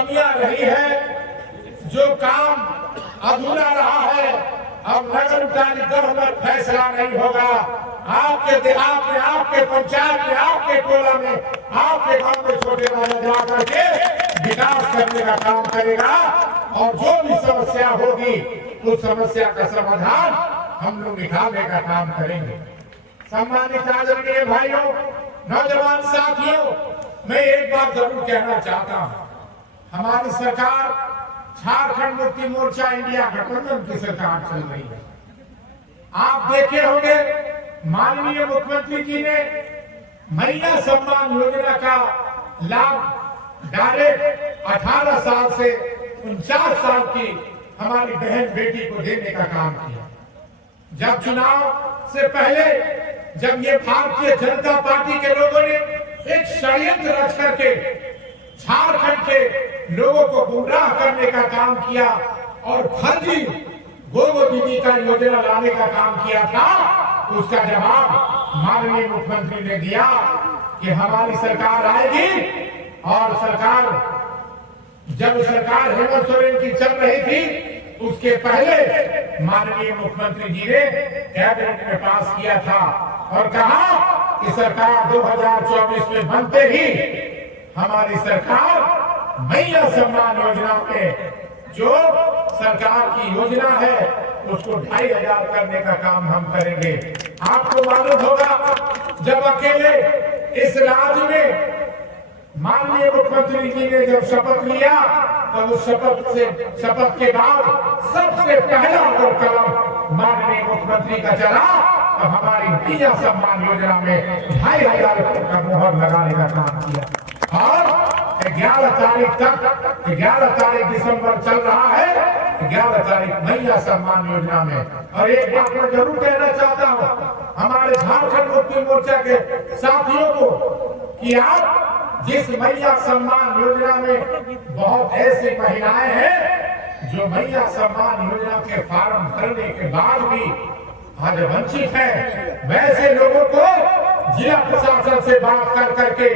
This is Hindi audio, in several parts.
कमियां रही है, जो काम अधूरा रहा है, अब नगर निगम में फैसला नहीं होगा। आपके देहात में, आपके पंचायत में, आपके टोला में, आपके गांव में छोटे वाले जा करके विकास करने का काम करेगा और जो भी समस्या होगी उस समस्या का समाधान हम लोग निकालने का काम करेंगे। सम्मानित आदरणीय भाइयों, नौजवान साथियों, मैं एक बात जरूर कहना चाहता हूँ। हमारी सरकार झारखंड मुक्ति मोर्चा इंडिया गठबंधन की सरकार चल रही है। आप देखे होंगे माननीय मुख्यमंत्री जी ने मैया सम्मान योजना का लाभ डायरेक्ट 18 साल से 49 साल की हमारी बहन बेटी को देने का काम किया। जब चुनाव से पहले जब ये भारतीय जनता पार्टी के लोगों ने एक षड्यंत्र रच करके झारखंड के लोगों को गुमराह करने का काम किया और फर्जी गोगो दीदी का योजना लाने का काम किया था, उसका जवाब माननीय मुख्यमंत्री ने दिया कि हमारी सरकार आएगी। और जब सरकार हेमंत सोरेन की चल रही थी, उसके पहले माननीय मुख्यमंत्री जी ने कैबिनेट में पास किया था और कहा कि सरकार 2024 में बनते ही हमारी सरकार मैया सम्मान योजना में जो सरकार की योजना है उसको 2500 करने का काम हम करेंगे। आपको मालूम होगा जब अकेले इस राज्य में माननीय मुख्यमंत्री जी ने जब शपथ लिया तब उस शपथ के बाद सबसे पहला अगर कदम माननीय मुख्यमंत्री का चला तो हमारी मैया सम्मान योजना में 2500 का मोहर लगाने का काम किया। और 11 तारीख तक 11 तारीख दिसंबर चल रहा है, 11 तारीख मैया सम्मान योजना में। और एक बात मैं जरूर कहना चाहता हूँ हमारे झारखंड मुक्ति मोर्चा के साथियों को कि आप जिस मैया सम्मान योजना में बहुत ऐसी महिलाएं हैं जो मैया सम्मान योजना के फॉर्म भरने के बाद भी आज वंचित है, वैसे लोगों को जिला प्रशासन से बात कर करके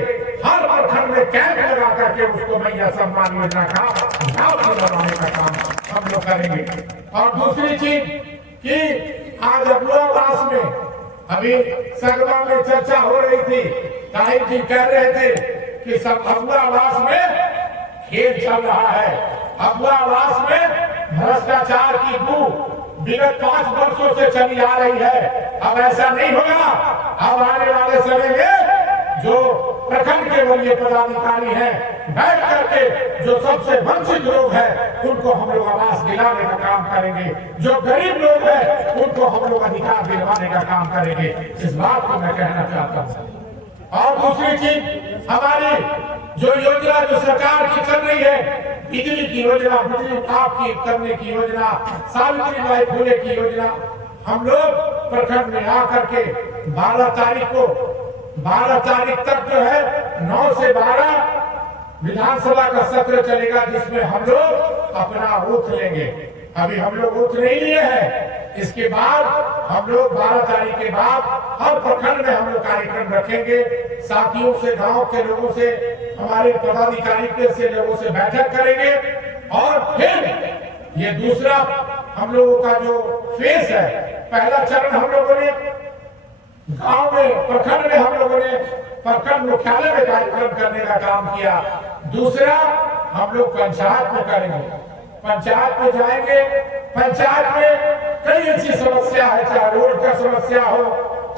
हर प्रखंड में कैंप लगा करके उसको मैया सम्मान योजना का लाभ दिलवाने का काम हम लोग करेंगे। और दूसरी चीज कि आज अबुआवास में अभी सगवा में चर्चा हो रही थी, ताहिर जी कह रहे थे कि सब अबुआवास में खेल चल रहा है। अबुआवास में भ्रष्टाचार की बू विगत 5 वर्षों से चली आ रही है। अब ऐसा नहीं होगा। अब आने वाले समय में जो प्रखंड के वरीय पदाधिकारी हैं बैठ करके जो सबसे वंचित लोग हैं उनको हम लोग आवास दिलाने का काम करेंगे, जो गरीब लोग हैं उनको हम लोग अधिकार दिलवाने का काम करेंगे। इस बात को मैं कहना चाहता हूँ। और दूसरी चीज हमारी जो योजना जो सरकार की चल रही है, बिजली की योजना, बिजली माफ की करने की योजना, सावित्रीबाई फुले की योजना, हम लोग प्रखंड में आकर के 12 तारीख तक जो है 9 से 12 विधानसभा का सत्र चलेगा जिसमें हम लोग अपना ओथ लेंगे। अभी हम लोग ओथ नहीं लिए हैं। इसके बाद हम लोग 12 तारीख के बाद हर प्रखंड में हम लोग कार्यक्रम रखेंगे। साथियों से, गांव के लोगों से, हमारे पदाधिकारी से लोगों से बैठक करेंगे और फिर ये दूसरा हम लोगों का जो फेस है, पहला चरण हम लोगों ने गांव में, प्रखंड में हम लोगों ने प्रखंड मुख्यालय में कार्यक्रम करने का काम किया। दूसरा हम लोग पंचायत में करेंगे। पंचायत में जाएंगे, पंचायत में कई अच्छी समस्या है, चाहे रोड का समस्या हो,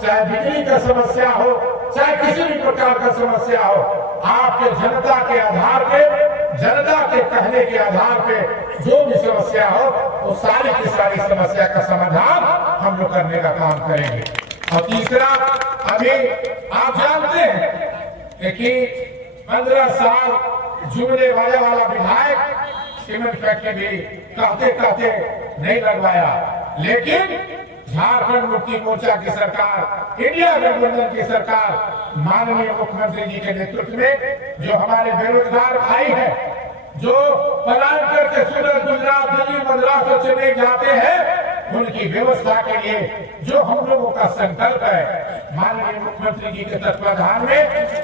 चाहे बिजली का समस्या हो, चाहे किसी भी प्रकार का समस्या हो, आपके जनता के आधार पे, जनता के कहने के आधार पे जो भी समस्या हो वो सारी की सारी समस्या का समाधान हम लोग करने का काम करेंगे। और तीसरा, अभी आप जानते हैं कि 15 साल जुमले वाला विधायक सीमेंट फैक्ट्री भी कहते नहीं लगवाया, लेकिन झारखंड मुक्ति मोर्चा की सरकार, इंडिया गठबंधन की सरकार माननीय मुख्यमंत्री जी के नेतृत्व में जो हमारे बेरोजगार भाई हैं, जो पलायन करके सूरत, गुजरात, दिल्ली, मद्रास और चेन्नई जाते हैं, उनकी व्यवस्था के लिए जो हम लोगों का संकल्प है, माननीय मुख्यमंत्री जी के तत्वाधान में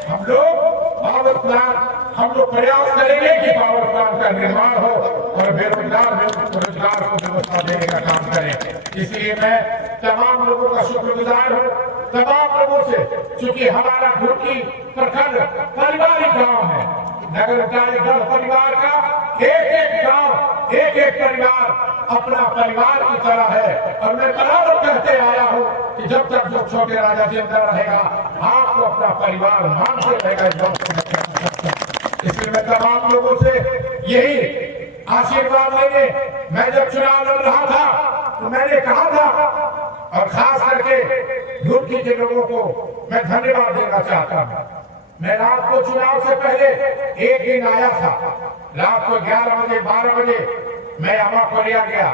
हम लोग पावर प्लांट, हम लोग प्रयास करेंगे कि पावर प्लांट का निर्माण हो और बेरोजगार रोजगार को व्यवस्था देने का काम करें। इसलिए मैं तमाम लोगों का शुक्रगुजार हूँ, तमाम लोगों से, चूंकि हमारा घुड़की प्रखंड पारिवारिक गांव है, नगर कार्यगढ़ परिवार का एक एक गांव, एक एक परिवार अपना परिवार की तरह है। और मैं बराबर कहते आया हूँ कि जब तक जो छोटे राजा जिंदा रहेगा, आपको अपना परिवार मानते रहेगा। इसलिए मैं तमाम लोगों से यही आशीर्वाद लेने, मैं जब चुनाव लड़ रहा था तो मैंने कहा था, और खास करके घुड़की के लोगों को मैं धन्यवाद देना चाहता हूँ। मैं रात को चुनाव से पहले एक दिन आया था, रात को 11 बजे 12 बजे मैं अमाखोलिया गया,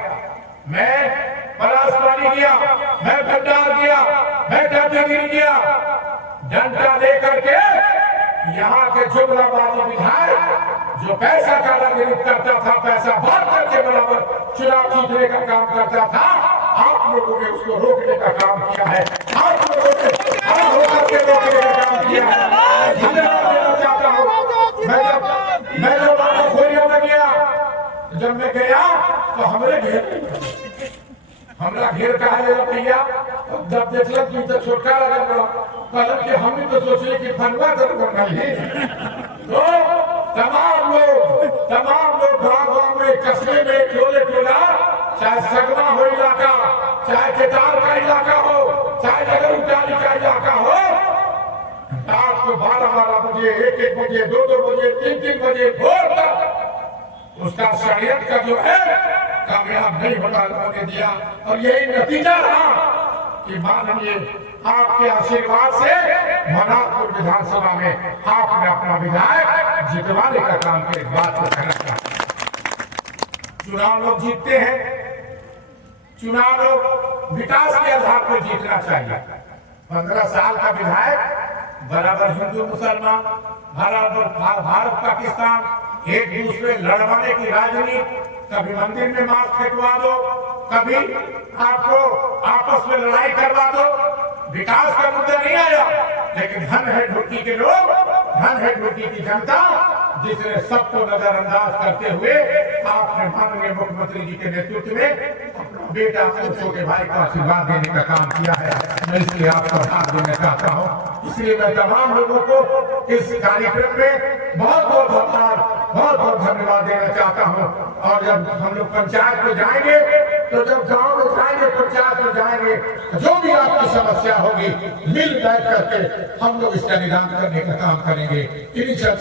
मैं पलासपानी गया, मैं भंडार गया, मैं टाटागिरी गया, डंडा लेकर के यहाँ के जुमलाबाजी विधायक जो पैसा कालागिरी करता था, पैसा बांट करके बराबर चुनाव जीतने का काम करता था, आप लोगों ने उसको रोकने का काम किया है। आप लोगों ने खड़ा होकर के रोकने का काम किया है। धन्यवाद देना चाहता हूँ। मैं जब अमाखोलिया में गया, जब मैं गया तो हमरा घेर कहा भैया, जब देखलक कि तो छोटका लगा, कहलक कि हम तो सोचले कि फनवा कर बनाई है। तो तमाम लोग गाँव में, कस्बे में, टोले टोला, चाहे सगवा हो इलाका, चाहे केतार का इलाका हो, चाहे नगर उटारी का इलाका हो, रात को 12-12 बजे, 1-1 बजे, 2-2 बजे, 3-3 बजे भोर तक उसका षड्यंत्र का जो है कामयाब नहीं होने दिया। और यही नतीजा रहा कि माननीय आपके आशीर्वाद से मनापुर विधानसभा में आपने अपना विधायक जितवाने का काम के बात को करना। चुनाव लोग जीतते हैं, चुनाव लोग विकास के आधार पर जीतना चाहिए। 15 साल का विधायक बराबर हिंदू मुसलमान, भारत पाकिस्तान एक दूसरे लड़वाने की राजनीति, कभी मंदिर में मांस फेंकवा दो, कभी आपको आपस में लड़ाई करवा दो, विकास का मुद्दा नहीं आया। लेकिन धन है घुड़की के लोग, धन है घुड़की की जनता, जिसने सबको नजरअंदाज करते हुए आपने माननीय मुख्यमंत्री जी के नेतृत्व में अपना बेटा को छोटे भाई का आशीर्वाद देने का काम किया है। मैं इसलिए आपको हाथ देना चाहता हूँ। इसलिए मैं तमाम लोगों को इस कार्यक्रम में बहुत धन्यवाद देना चाहता हूँ। और जब हम लोग पंचायत में जाएंगे, तो जब गांव में जाएंगे, पंचायत में जाएंगे, जो भी आपकी समस्या होगी, मिल बैठ करके हम लोग इसका निदान करने का काम करेंगे।